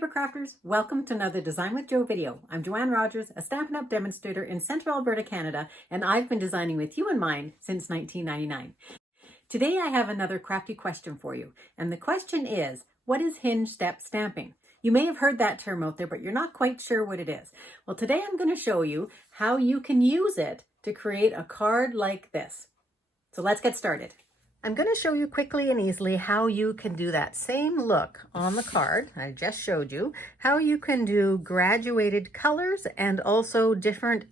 Papercrafters, welcome to another Design with Jo video. I'm Joanne Rogers, a Stampin' Up! Demonstrator in Central Alberta, Canada, and I've been designing with you in mind since 1999. Today I have another crafty question for you, and the question is, what is hinge step stamping? You may have heard that term out there, but you're not quite sure what it is. Well, today I'm going to show you how you can use it to create a card like this. So let's get started. I'm going to show you quickly and easily how you can do that same look on the card I just showed you, how you can do graduated colors and also different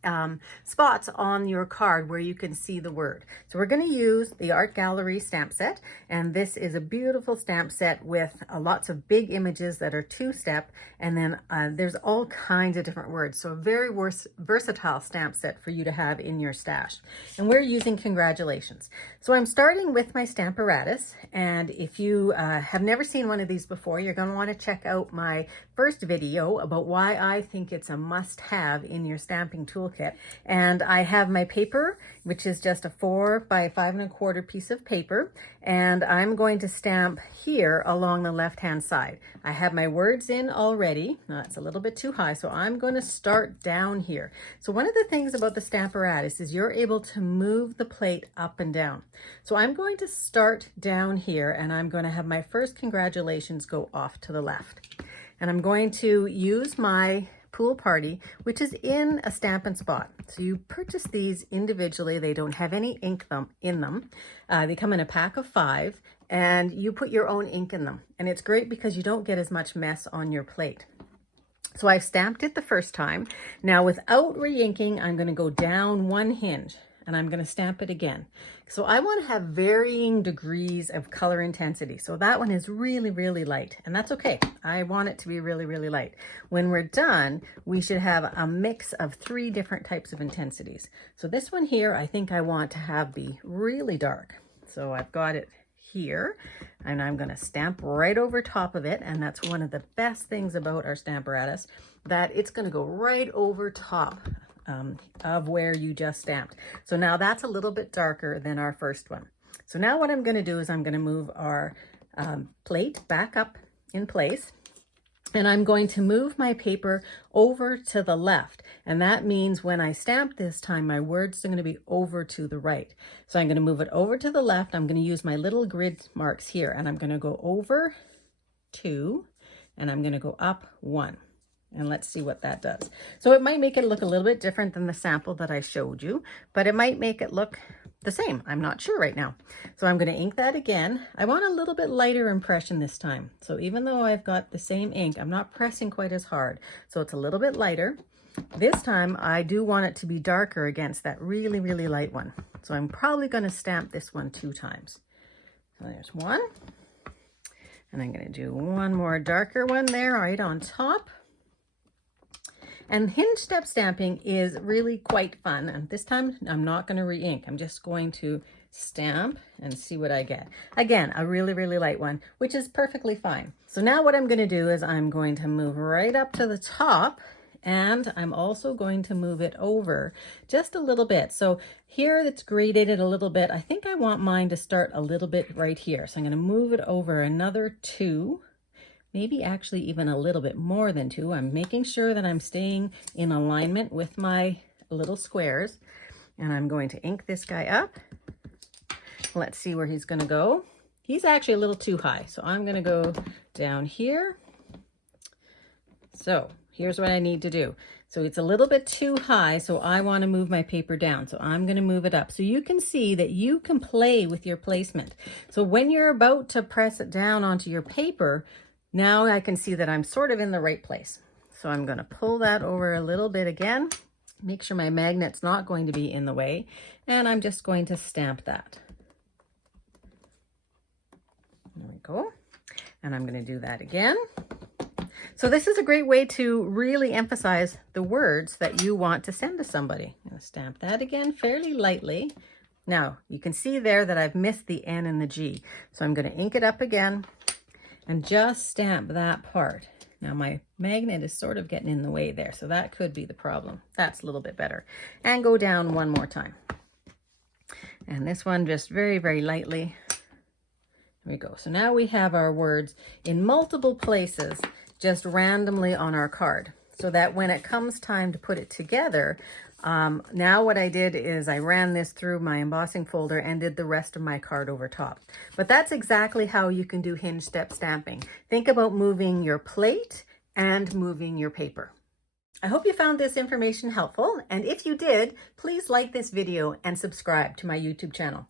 spots on your card where you can see the word. So we're going to use the Art Gallery stamp set, and this is a beautiful stamp set with lots of big images that are two-step, and then there's all kinds of different words. So a very versatile stamp set for you to have in your stash. And we're using congratulations. So I'm starting with my Stamparatus, and if you have never seen one of these before, you're going to want to check out my first video about why I think it's a must-have in your stamping toolkit. And I have my paper, which is just a 4 by 5 1/4 piece of paper, and I'm going to stamp here along the left-hand side. I have my words in already. It's a little bit too high, so I'm going to start down here. So one of the things about the Stamparatus is you're able to move the plate up and down. So I'm going to start down here, and I'm going to have my first congratulations go off to the left. And I'm going to use my Pool Party, which is in a Stampin' Spot. So you purchase these individually. They don't have any ink in them. They come in a pack of 5, and you put your own ink in them. And it's great because you don't get as much mess on your plate. So I've stamped it the first time. Now without re-inking, I'm going to go down 1 hinge, and I'm going to stamp it again. So I want to have varying degrees of color intensity. So that one is really, really light, and that's okay. I want it to be really, really light. When we're done, we should have a mix of 3 different types of intensities. So this one here, I think I want to have be really dark. So I've got it here, and I'm going to stamp right over top of it. And that's one of the best things about our Stamparatus, that it's going to go right over top of where you just stamped. So now that's a little bit darker than our first one. So now what I'm going to do is I'm going to move our plate back up in place, and I'm going to move my paper over to the left. And that means when I stamp this time, my words are going to be over to the right. So I'm going to move it over to the left. I'm going to use my little grid marks here, and I'm going to go over 2, and I'm going to go up 1. And let's see what that does. So it might make it look a little bit different than the sample that I showed you, but it might make it look the same. I'm not sure right now. So I'm going to ink that again. I want a little bit lighter impression this time. So even though I've got the same ink, I'm not pressing quite as hard. So it's a little bit lighter. This time I do want it to be darker against that really, really light one. So I'm probably going to stamp this one 2 times. So there's 1. And I'm going to do 1 more darker one there right on top. And hinge step stamping is really quite fun. And this time I'm not going to re-ink. I'm just going to stamp and see what I get. Again, a really, really light one, which is perfectly fine. So now what I'm going to do is I'm going to move right up to the top, and I'm also going to move it over just a little bit. So here it's graded a little bit. I think I want mine to start a little bit right here. So I'm going to move it over another 2. Maybe actually even a little bit more than 2. I'm making sure that I'm staying in alignment with my little squares. And I'm going to ink this guy up. Let's see where he's going to go. He's actually a little too high, so I'm going to go down here. So here's what I need to do. So it's a little bit too high, so I want to move my paper down. So I'm going to move it up. So you can see that you can play with your placement. So when you're about to press it down onto your paper, now I can see that I'm sort of in the right place. So I'm going to pull that over a little bit again, make sure my magnet's not going to be in the way, and I'm just going to stamp that. There we go. And I'm going to do that again. So this is a great way to really emphasize the words that you want to send to somebody. I'm going to stamp that again fairly lightly. Now you can see there that I've missed the N and the G. So I'm going to ink it up again and just stamp that part. Now my magnet is sort of getting in the way there, so that could be the problem. That's a little bit better. And go down 1 more time. And this one just very, very lightly. There we go. So now we have our words in multiple places just randomly on our card, so that when it comes time to put it together, now what I did is I ran this through my embossing folder and did the rest of my card over top. But that's exactly how you can do hinge step stamping. Think about moving your plate and moving your paper. I hope you found this information helpful, and if you did, please like this video and subscribe to my YouTube channel.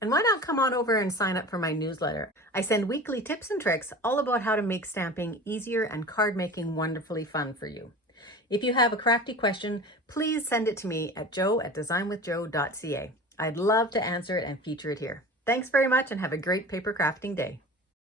And why not come on over and sign up for my newsletter? I send weekly tips and tricks all about how to make stamping easier and card making wonderfully fun for you. If you have a crafty question, please send it to me at joe@designwithjoe.ca. I'd love to answer it and feature it here. Thanks very much and have a great paper crafting day.